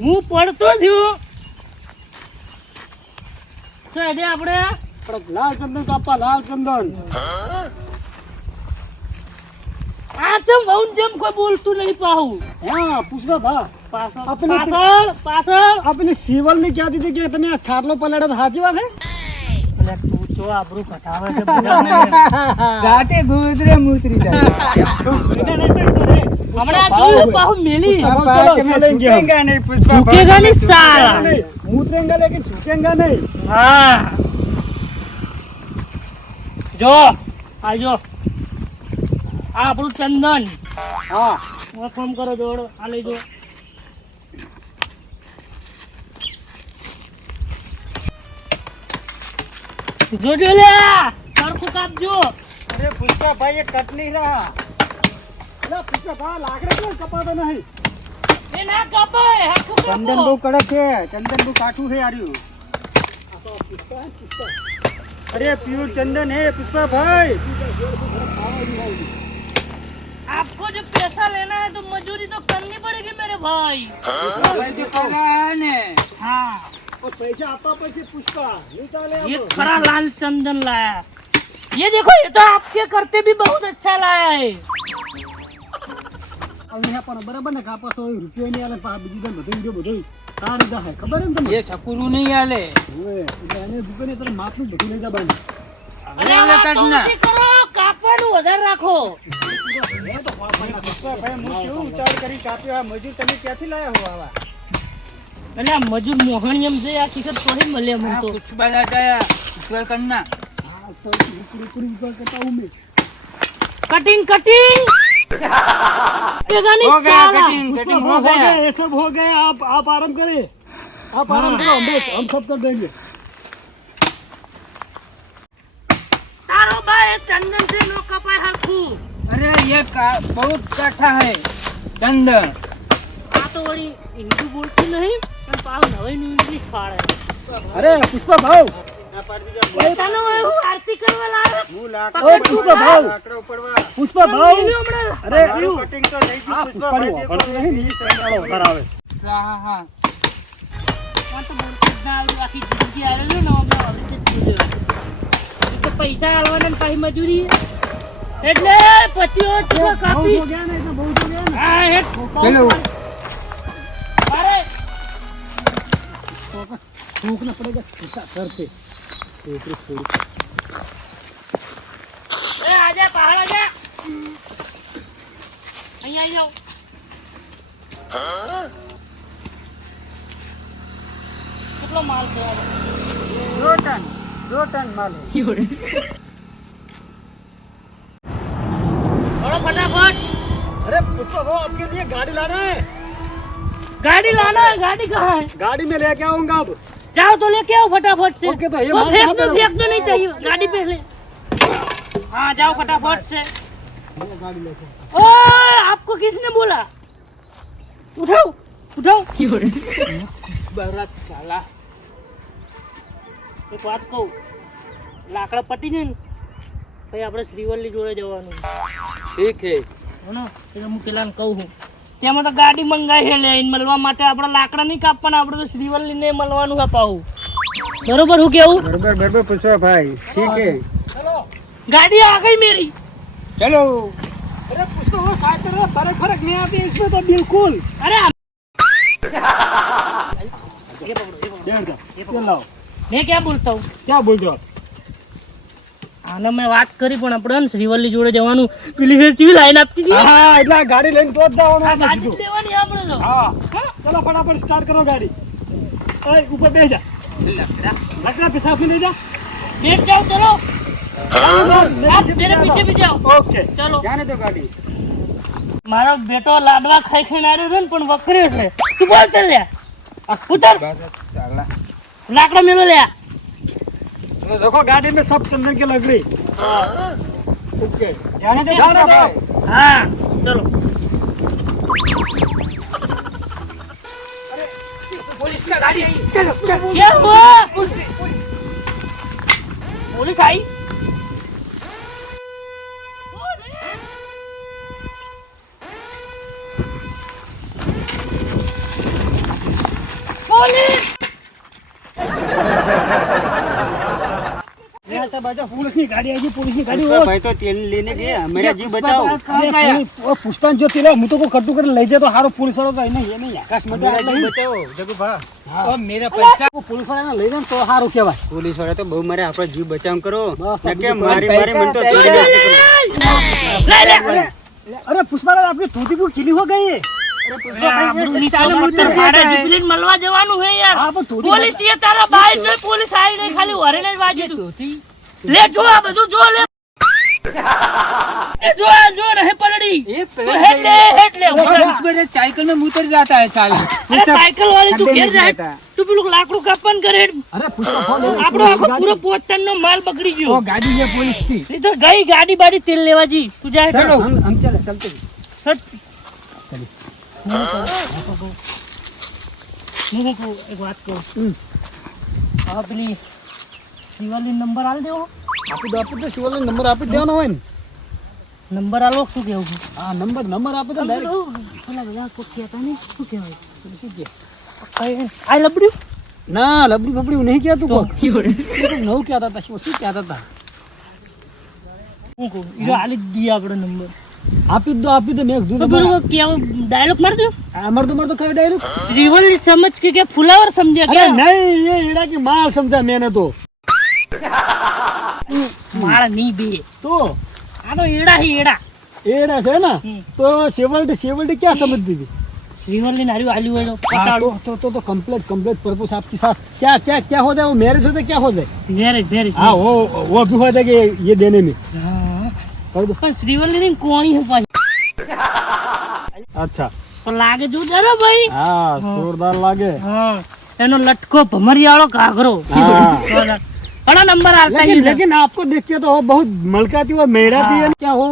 હું પડતો થયો તો આજે આપણે લાલ ચંદન કાપા લાલ ચંદન આ ચમ વહુન જેમ કોઈ બોલતું નહીં પાહું હા પુષ્પા ભા પાછળ આપણે પાછળ પાછળ આપને સિવલ ને કહેતી હતી કે તમે આ ખાટલો પલાડો તો સાચી વાત હે અને તું તો આબરૂ ઘટાવે છે બધાને. ગાટે ગુદરે મુતરી જાય હમણાં જોયું પાહું મેલી चलो चलेंगे हम। झुकेगा नहीं पुष्पा झुकेगा नहीं साला नहीं मुतरेंगे लेकिन झुकेंगे नहीं હા જો આજો આ આપણું ચંદન हाँ ફોન કરો જોડો આ લઈ જો જોજો લે સરખું કાપજો अरे पुष्पा भाई ये कट नहीं रहा अरे पुष्पा भा लाकड़ा क्यों कपाता नहीं એ ના કાપાય હાકુ चंदन કાપો बो कड़क है चंदन बो काटू है यार यू अरे प्योर चंदन है पुष्पा भाई आपको जो पैसा लेना है तो मजदूरी तो करनी पड़ेगी मेरे भाई हाँ और पैसे आपा पैसे पुष्पा निकाले ये खरा लाल चंदन लाया ये देखो ये तो आपके करते भी बहुत अच्छा लाया है अब यहाँ पर बराबर ने कापा सो रुपये नहीं आले पा बीजी दन બધું જો બધું તાર જા હે ખબર એમ તમને ये सकुरु नहीं आले ઓએ એટલે એને દુકાને તરફ માપનું બધું લઈ જા બાને अरे आप तो उसी करो कापવાનું વધારે રાખો पुष्पा भाई मुझे क्यों उतार करी काप्यो आ मजूर તમે ક્યાંથી લાયા હો આવા એટલે આ મજૂર મોહણીયમ જે આ શિખર થોડી મળે મને તો पुष्पा लाया ईश्वर करना હા તો પૂરી ઉપર કરતા હું મે कटिंग कटिंग देगा नहीं हो गया साला कटिंग कटिंग हो गया ये सब हो गया आप आराम करें आप आराम करो हम सब कर देंगे तारो भाई चंदन से नो कपाय हरखू अरे ये बहुत काठा है चंदन आ तो वड़ी हिंदी बोलती नहीं पर पाव नवे इंग्लिश फाड़े अरे पुष्पा भाव पैसा नो હું આરતી કરવા લાવ્યો ओ पुष्पा भाव पुष्पा भाव હમણાં अरे कटिंग तो नहीं आप पुष्पा नहीं पड़ती नहीं नहीं उधर आवे हाँ हाँ આ તો બોલતી જ ના આવ્યું આખી જિંદગી આવેલો ને અમે હવે છે તો પૈસા આલવાના ને પાછી મજૂરી એટલે પતિઓ છો बहुत કાપી हो गया ना ऐसा बहुत हो गया ना હા હે चलो અરે रोकना पड़ेगा सर पे એ આજા બહાર આજા અહીંયા આવી જાઓ કેટલો માલ છે આ? 2 टन माल है બોલો फटाफट अरे पुष्पा भाव आपके लिए गाड़ी लाना है गाड़ी लाना है गाड़ी कहाँ है गाड़ी में लेके आऊंगा अब जाओ तो लेके आओ फटाफट से ओके तो ये वो माल कहाँ पर फेंक दो नहीं चाहिए गाड़ी पे ले हाँ जाओ फटाफट से गाड़ी लेके ओ आपको किसने बोला उठाओ उठाओ बरात साला એક વાત કહું લાકડા પટી જાય ને પછી આપણે શ્રીવલ્લી જોડે જવાનું ठीक है હે ને એટલે હું પેલાને કહું છું તેમાં તો ગાડી મંગાવી છે લઈને મળવા માટે આપણે લાકડા નહીં કાપવાના આપણે તો શ્રીવલ્લીને મળવાનું છે પાછું બરોબર હું કેવું बराबर बराबर पुष्पा भाई ठीक है गाड़ी आ गई मेरी चलो अरे पुष्पा भाव साइड पर फर्क फर्क नहीं आती इसमें तो बिल्कुल अरे ये लाओ मैं क्या बोलता हूँ क्या बोलते हो आप આને મેં વાત કરી પણ આપણે ને શ્રીવલ્લી જોડે જવાનું પેલી ફેર ચીવી લાઈન આપતી હતી हाँ એટલે ગાડી લઈને તો જ જવાનું આ આપણે ગાડી સીધું લેવાની આપણે તો हाँ चलो फटाफट स्टार्ट करो गाड़ी अरे ऊपर बैठ जा लकड़ा पिसाब ले जा बैठ जाओ चलो आप मेरे पीछे पीछे आओ ओके चलो जाने दो गाड़ी મારો બેટો લાડવા ખાઈ ખાઈને આવ્યો છે ને પણ વખર્યો છે તું બોલ ચાલ લે ઉતર बरात साला લાકડો મેલો લે देखो गाड़ी में सब चंदन की लकड़ी ओके जाने दो जाने दो हाँ चलो पुलिस का गाड़ी आई चलो चलो क्या हुआ पुलिस आई साहब आ जाओ। पुलिस की गाड़ी आई, पुलिस की गाड़ी। पुष्पा भाई तो तेल लेने गया, मेरा जीव बचाओ। वो पुष्पा जो तेल હું તો કોઈ કટુ કરી લઈ જાય તો હારો પોલીસ વાળો તો એને એ નહીં આકાશ માં मेरा जीव बचाओ जगुभा। और मेरा पैसा वो पुलिस वाળાને લઈ જાય તો હારો કહેવાય। पुलिस वाला तो बहु मारे आपड़ा जीव बचाव करो बस, न के अब मारी पैसा मारी मन तो पैसा। तोड़ दे। अरे पुष्पा आपकी धोती क्यों खिली हो गई है? મળવા જવાનું હે યાર હા પણ ધોતી પોલીસ એ તારા બાઈ જોઈ પોલીસ આવી નહીં ખાલી વરેને જ વાજી તું લે જો આ બધું જો લે એ જો આ જો રહે પલડી ये તો હેટ લે मेरे साइकिल में उतर जाता है साले। અરે સાયકલ વાળી તું ઘેર જાય जाता है। તું પેલું લાકડું કાપન કરે अरे पुष्पा फोन ले આપણો આખો પૂરો પોતન નો માલ બગડી वो ગયો गाड़ी है पुलिस की। એ તો ગઈ ગાડી બાડી તેલ લેવા જી તું જાય चलो। हम चले चलते હું એક વાત કહું આ પેલી શિવાલી નંબર આલ દેવો આપી તો શિવલ નંબર આપી દેવાનો હોય ને। નંબર આલો શું કેવું છે હા નંબર આપી તો ડાયરેક્ટ પેલા બધા કોઈ કહેતા નહીં શું કહેવાય શું કે આ લબડ્યું ના લબડી ફબડી નહીં કહેતું કોક નવું કહેતા હતા શું કહેતા હતા હું કહું ઈરો આલી જ દઈએ આપણો નંબર આપી દો મેં તો કીધું બરોબર કેવો ડાયલોગ માર દો મરતો કયો ડાયરેક્ટ શ્રીવલ્લી સમજ કે ફુલાવર સમજ્યા અરે કે નહીં એ એડા की माल समझा मैंने तो મારા નહીં બે तो આ તો એડા હી એડા एड़ा है ना तो सेवल्ट क्या समझती थी શ્રીવલ્લી નારી આલી હોય તો हाँ, પટાડો तो कंप्लीट पर्पस आपके साथ क्या हो जाए वो मैरिज हो जाए क्या हो जाए વેરી हाँ वो भी हो जाएगा ये देने में कर दो પણ શ્રીવલ્લી ની કોણી હે પાછી अच्छा તો લાગે જો જરા ભાઈ हाँ जोरदार लागे હા એનો લટકો ભમરિયાળો ઘાઘરો हाँ। બड़ा नंबर आता है लेकिन आपको देख के तो वो बहुत मलकाती और मेरा भी है क्या वो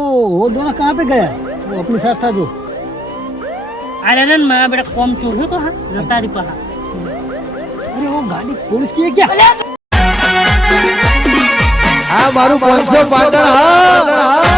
दोनों कहाँ पे गया वो अपने साथ था जो अरे ना मारा बेटा कम चोर है तो हाँ रतारी पहा अरे वो गाड़ी पुलिस की है क्या हाँ मारू 500 पाटण हाँ।